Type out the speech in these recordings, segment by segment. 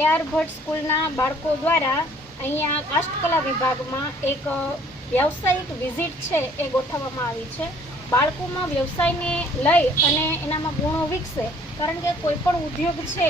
AR Bhatt સ્કૂલના બાળકો દ્વારા અહીંયા કાષ્ઠકલા વિભાગમાં એક વ્યવસાયિક વિઝિટ છે એ ગોઠવવામાં આવી છે. બાળકોમાં વ્યવસાયને લઈ અને એનામાં ગુણો વિકસે, કારણ કે કોઈ પણ ઉદ્યોગ છે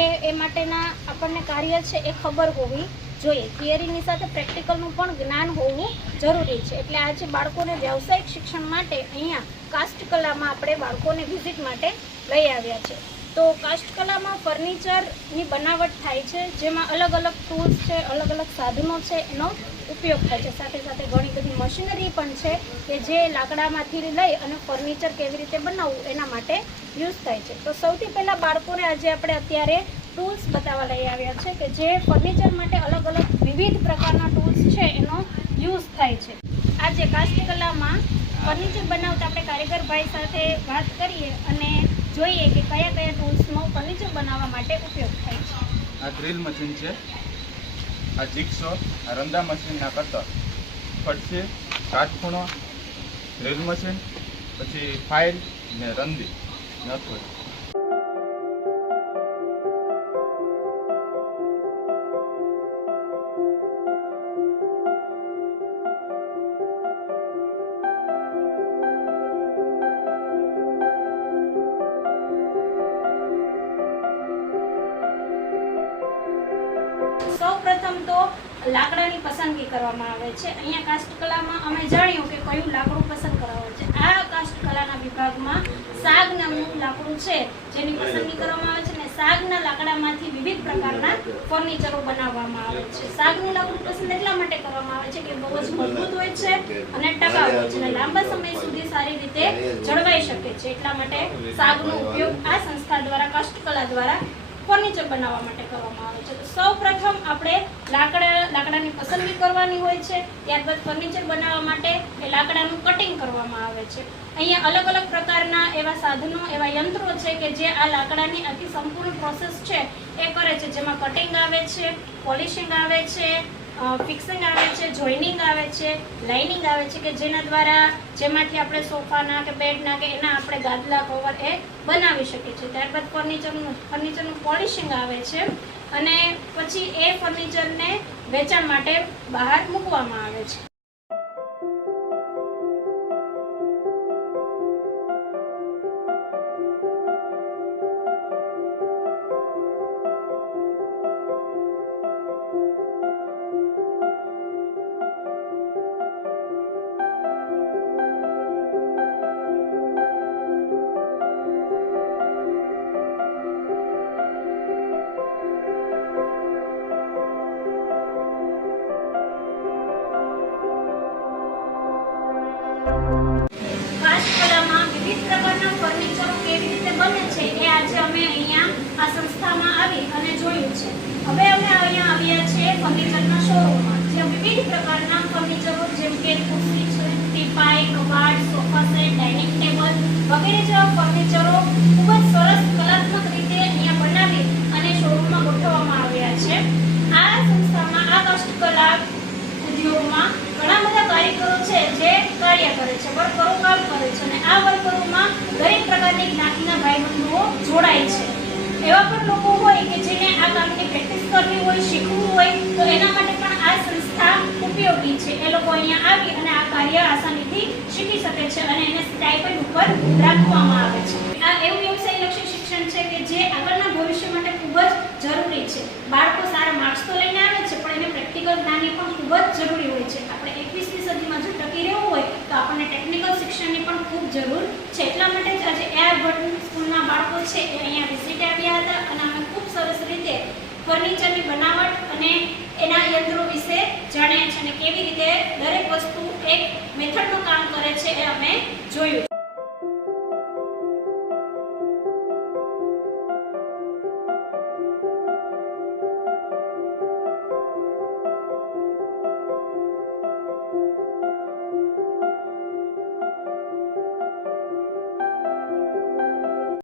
એ માટેના આપણને કાર્ય છે એ ખબર હોવી જોઈએ. થિયરીની સાથે પ્રેક્ટિકલનું પણ જ્ઞાન હોવું જરૂરી છે. એટલે આજે બાળકોને વ્યવસાયિક શિક્ષણ માટે અહીંયા કાષ્ઠકલામાં આપણે બાળકોને વિઝિટ માટે લઈ આવ્યા છે. તો કાષ્ઠકલામાં ફર્નિચરની બનાવટ થાય છે, જેમાં અલગ અલગ ટૂલ્સ છે, અલગ અલગ સાધનો છે, એનો ઉપયોગ થાય છે. સાથે સાથે ઘણી બધી મશીનરી પણ છે કે જે લાકડામાંથી લઈ અને ફર્નિચર કેવી રીતે બનાવવું એના માટે યુઝ થાય છે. તો સૌથી પહેલાં બાળકોને આજે આપણે અત્યારે ટૂલ્સ બતાવવા લઈ આવ્યા છે કે જે ફર્નિચર માટે અલગ અલગ વિવિધ પ્રકારના ટૂલ્સ છે એનો યુઝ થાય છે. આજે કાષ્ઠકલામાં ફર્નિચર બનાવતા આપણે કારીગરભાઈ સાથે વાત કરીએ અને જોઈએ કે કયા કયા ટૂલ્સનો ફર્નિચર બનાવવા માટે ઉપયોગ થાય છે. આ ડ્રીલ મશીન છે, આ જીગસો, આ રંદા મશીનના કટર, ફટસી, કાટખૂણો, ડ્રીલ મશીન, પછી ફાઇલ ને રંદી ને અથોડી. સૌપ્રથમ તો લાકડાની પસંદગી કરવામાં આવે છે. અહીંયા કાષ્ઠકલામાં અમે જાણ્યું કે કયું લાકડું પસંદ કરવામાં આવે છે. આ કાષ્ઠકલાના વિભાગમાં સાગ નામનું લાકડું છે જેની પસંદગી કરવામાં આવે છે અને સાગના લાકડામાંથી વિવિધ પ્રકારના ફર્નિચરો બનાવવામાં આવે છે. સાગનું લાકડું પસંદ એટલા માટે કરવામાં આવે છે કે બહુ જ મજબૂત હોય છે અને ટકાઉ હોય છે અને લાંબા સમય સુધી સારી રીતે જળવાઈ શકે છે. એટલા માટે સાગનો ઉપયોગ આ સંસ્થા દ્વારા, કાષ્ઠકલા દ્વારા ફર્નિચર બનાવવા માટે કરવામાં આવે છે. તો સૌ પ્રથમ આપણે લાકડાની પસંદગી કરવાની હોય છે. ત્યારબાદ ફર્નિચર બનાવવા માટે એ લાકડાનું કટિંગ કરવામાં આવે છે. અહીંયા અલગ અલગ પ્રકારના એવા સાધનો, એવા યંત્રો છે કે જે આ લાકડાની આખી સંપૂર્ણ પ્રોસેસ છે એ કરે છે, જેમાં કટિંગ આવે છે, પોલિશિંગ આવે છે, ફિક્સિંગ આવે છે, જોઈનિંગ આવે છે, લાઇનિંગ આવે છે કે જેના દ્વારા જેમાંથી આપણે સોફાના કે બેડના કે એના આપણે ગાદલા, કવર એ બનાવી શકીએ છીએ. ત્યારબાદ ફર્નિચરનું પોલિશિંગ આવે છે અને પછી એ ફર્નિચરને વેચાણ માટે બહાર મૂકવામાં આવે છે. કાષ્ઠકલામાં વિવિધ પ્રકારના ફર્નિચરો કેવી રીતે બને છે એ આજે અમે અહીંયા આ સંસ્થામાં આવી અને જોયું છે. હવે અમે અહીંયા આવ્યા છીએ ફર્નિચરના શોરૂમમાં, જ્યાં વિવિધ પ્રકારના ફર્નિચરો જેમ કે ખુરશી છે, ટીપાઈ, કબાટ, સોફા સેટ, ડાઇનિંગ ટેબલ વગેરે જેવા ફર્નિચરો ખૂબ જ સરસ કલાત્મક રીતે અહીંયા બનાવી અને શોરૂમમાં ગોઠવવામાં આવ્યા છે. આ સંસ્થામાં, આ કાષ્ઠકલા ઉદ્યોગમાં ઘણા બધા કારીગરો છે જે કાર્ય કરે છે, વર્કરો કામ કરે છે અને આ વર્કરોમાં દરેક પ્રકારની જ્ઞાતિના ભાઈબંધુઓ જોડાય છે. એવા પણ લોકો હોય કે જેને આ કામની પ્રેક્ટિસ કરવી હોય, શીખવું હોય, તો એના માટે પણ આ સંસ્થા ઉપયોગી છે. એ લોકો અહીંયા આવી અને આ કાર્ય આસાનીથી શીખી શકે છે અને એને સ્ટાઇપેન્ડ ઉપર રાખવામાં આવે છે. આ એવું વ્યવસાયલક્ષી શિક્ષણ છે કે જે આગળના ભવિષ્ય માટે ખૂબ જ જરૂરી છે. બાળકો સારા માર્ક્સ તો લઈને આવે છે, પણ એને પ્રેક્ટિકલ જ્ઞાનની પણ ખૂબ જ જરૂરી હોય છે. આપણે 21મી સદીમાં જો ટકી રહેવું હોય તો આપણને ટેકનિકલ શિક્ષણની પણ ખૂબ જરૂર છે. એટલા માટે જ આજે AR ભટ્ટ સ્કૂલના બાળકો છે એ અહીંયા વિઝિટ આવ્યા હતા અને અમે ખૂબ સરસ રીતે ફર્નિચરની બનાવટ અને એના યંત્રો વિશે જાણ્યા છે અને કેવી રીતે દરેક વસ્તુ એક મેથડનું કામ કરે છે એ અમે જોયું.